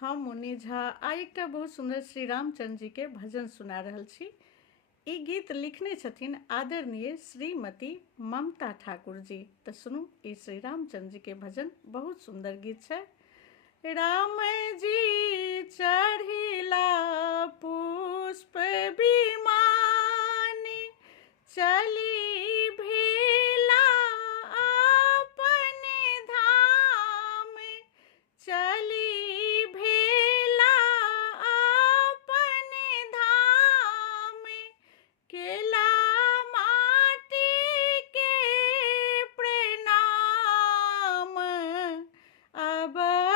हम मुन्नी झा आइ एकटा बहुत सुंदर श्री रामचंद्र जी के भजन सुना रहल छी। ई गीत लिखने छथिन आदरणीय श्रीमती ममता ठाकुर जी। तो सुनू ई श्री रामचंद्र जी के भजन, बहुत सुंदर गीत है। राम जी चढ़िला पुष्प विमानी, चली भेला अपने धाम, चली भेला अपने धाम, केला माटी के प्रणाम, अवधपुरी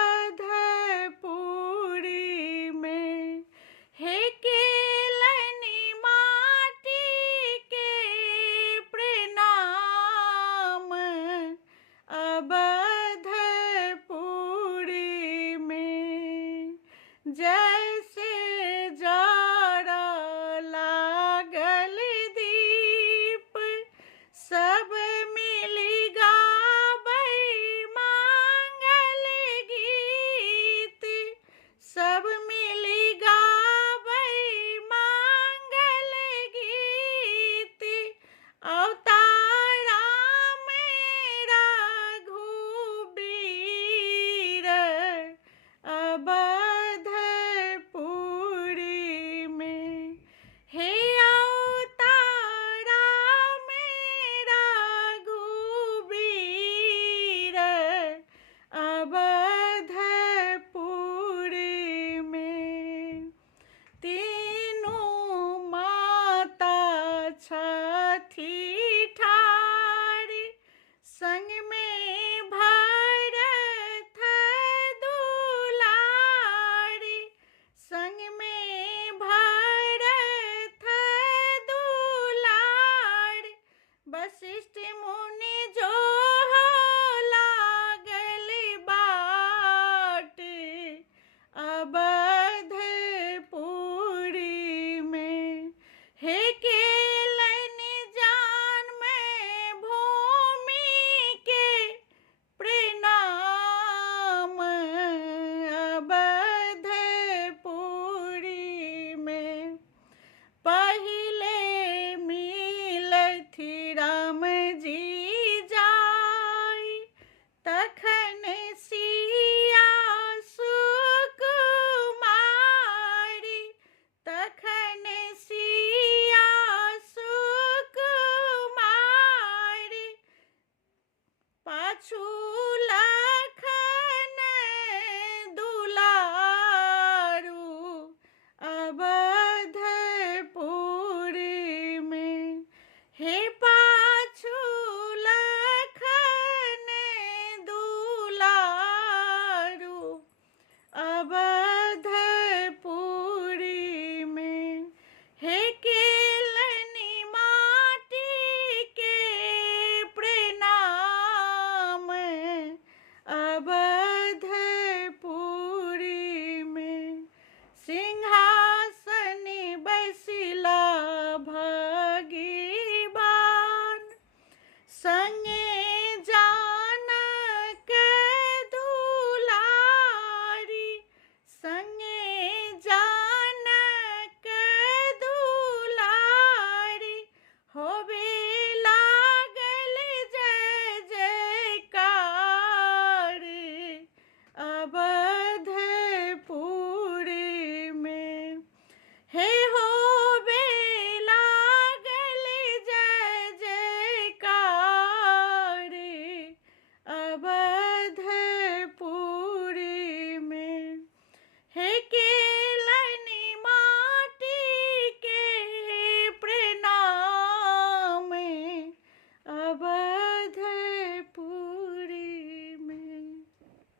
में हे केलनी माटी के प्रणाम, अवधपुरी में जय